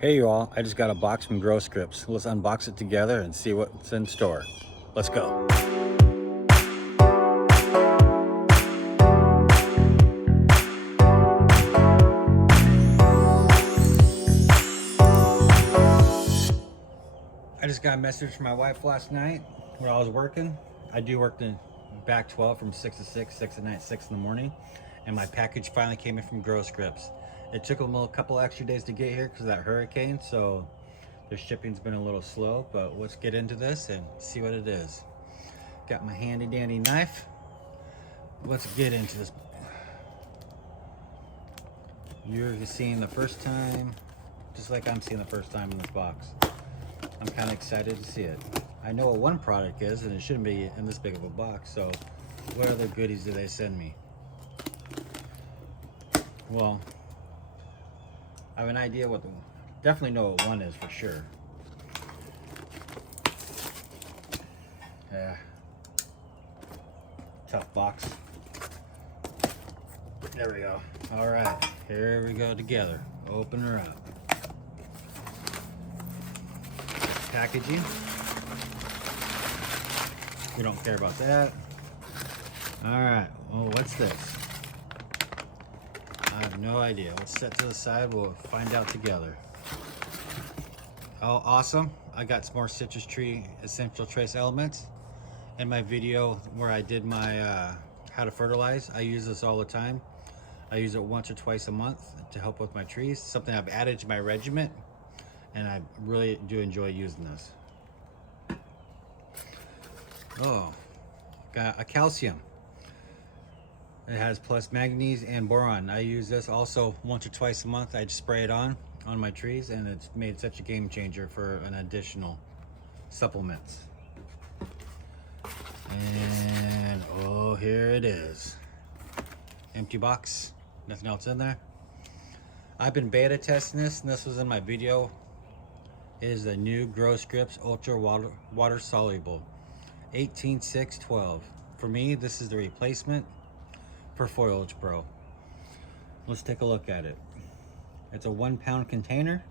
Hey you all, I just got a box from Growscripts. Let's unbox it together and see what's in store. Let's go. I just got a message from my wife last night when I was working. I do work the back 12 from 6 to 6, 6 at night, 6 in the morning. And my package finally came in from Growscripts. It took them a couple extra days to get here because of that hurricane, so their shipping's been a little slow, but let's get into this and see what it is. Got my handy dandy knife. Let's get into this. You're seeing the first time, just like I'm seeing the first time in this box. I'm kind of excited to see it. I know what one product is, and it shouldn't be in this big of a box, so what other goodies do they send me? Well, I have an idea what definitely know what one is for sure. Yeah. Tough box. There we go. All right, here we go together. Open her up. Packaging. We don't care about that. All right, well, what's this? I have no idea. Let's set to the side. We'll find out together. Oh, awesome. I got some more citrus tree essential trace elements. In my video where I did my how to fertilize, I use this all the time. I use it once or twice a month to help with my trees. Something I've added to my regimen, and I really do enjoy using this. Oh, got a calcium. It has plus manganese and boron. I use this also once or twice a month. I just spray it on my trees, and it's made such a game changer for an additional supplements. And oh, here it is. Empty box, nothing else in there. I've been beta testing this, and this was in my video. It is the new Growscripts Ultra Water Soluble 18-6-12. For me, this is the replacement for Foliage Pro. Let's take a look at it. It's a 1 pound container,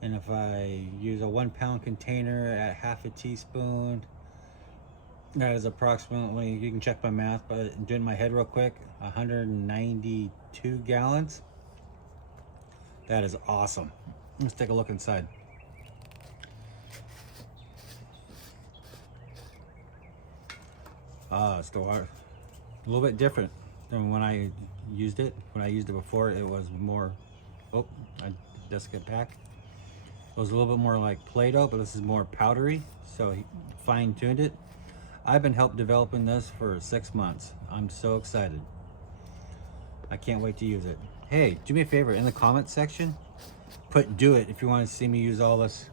and if I use a 1 pound container at half a teaspoon, that is approximately, you can check my math, but doing my head real quick, 192 gallons. That is awesome. Let's take a look inside. It's the water. A little bit different than when I used it. When I used it before, it was more, oh, I just get back. It was a little bit more like Play-Doh, but this is more powdery, so he fine-tuned it. I've been helped developing this for 6 months. I'm so excited. I can't wait to use it. Hey, do me a favor, in the comment section, put "do it" if you want to see me use all this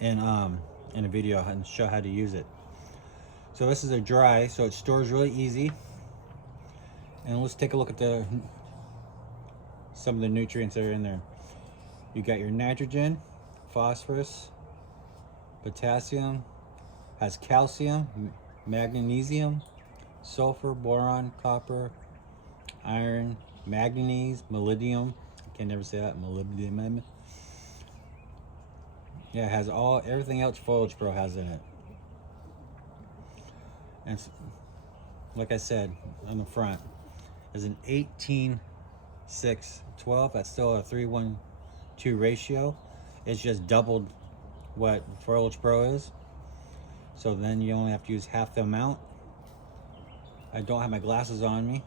in a video and show how to use it. So this is a dry, so it stores really easy. And let's take a look at some of the nutrients that are in there. You got your nitrogen, phosphorus, potassium, has calcium, magnesium, sulfur, boron, copper, iron, manganese, molybdenum. I can never say that, molybdenum. Yeah, it has everything else Foliage Pro has in it. And like I said on the front, is an 18-6-12. That's still a 3:1:2 ratio. It's just doubled what Foliage Pro is. So then you only have to use half the amount. I don't have my glasses on me,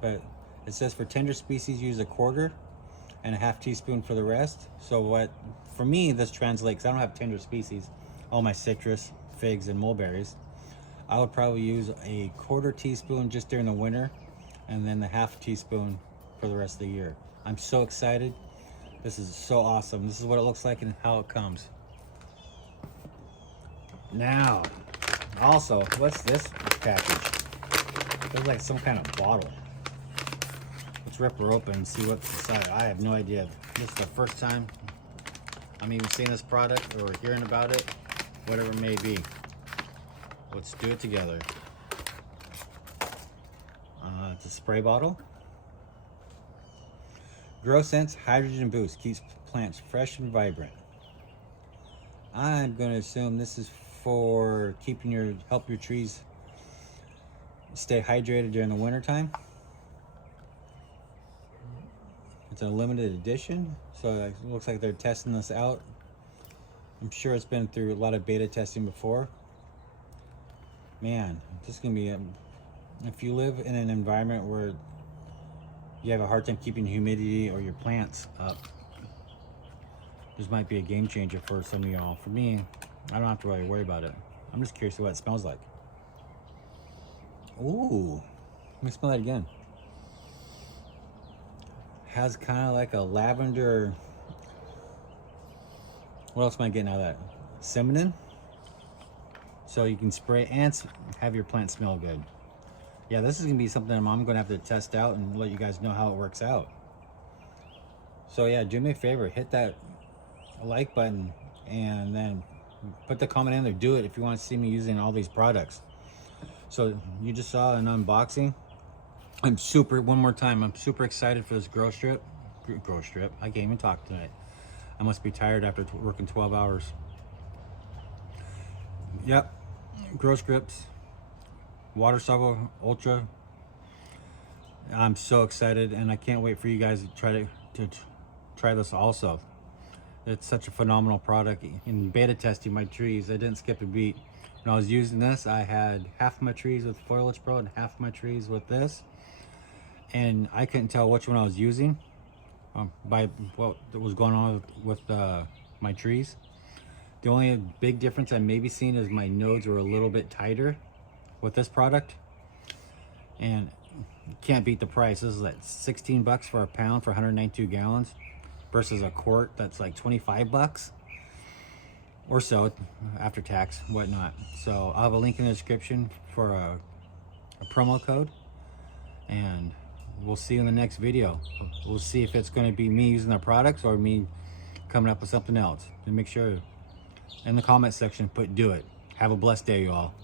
but it says for tender species use 1/4 and a half teaspoon for the rest. So what, for me, this translates, I don't have tender species, all my citrus, figs, and mulberries. I would probably use 1/4 teaspoon just during the winter, and then the half teaspoon for the rest of the year. I'm so excited. This is so awesome. This is what it looks like and how it comes. Now, also, what's this package? It feels like some kind of bottle. Let's rip her open and see what's inside. I have no idea. This is the first time I'm even seeing this product or hearing about it, whatever it may be. Let's do it together. It's a spray bottle. Grow Sense Hydrogen Boost keeps plants fresh and vibrant. I'm going to assume this is for keeping help your trees stay hydrated during the winter time. It's a limited edition, so it looks like they're testing this out. I'm sure it's been through a lot of beta testing before. Man, this is gonna be if you live in an environment where you have a hard time keeping humidity or your plants up, this might be a game changer for some of y'all. For me, I don't have to really worry about it. I'm just curious what it smells like. Ooh, let me smell that again. Has kind of like a lavender. What else am I getting out of that? Cinnamon. So you can spray and have your plant smell good. Yeah, this is gonna be something I'm gonna have to test out and let you guys know how it works out. So yeah, do me a favor, hit that like button and then put the comment in there. Do it if you want to see me using all these products. So you just saw an unboxing. One more time, I'm super excited for this grow strip. I can't even talk tonight. I must be tired after working 12 hours. Yep, Growscripts, Water Soluble Ultra. I'm so excited and I can't wait for you guys to try this also. It's such a phenomenal product. In beta testing my trees, I didn't skip a beat. When I was using this, I had half of my trees with Foliage Pro and half of my trees with this. And I couldn't tell which one I was using by what was going on with my trees. The only big difference I may be seeing is my nodes were a little bit tighter with this product. And you can't beat the price. This is like 16 bucks for a pound for 192 gallons versus a quart that's like 25 bucks or so after tax, whatnot. So I'll have a link in the description for a promo code, and we'll see you in the next video. We'll see if it's going to be me using the products or me coming up with something else. And make sure in the comment section put do it. Have a blessed day, you all.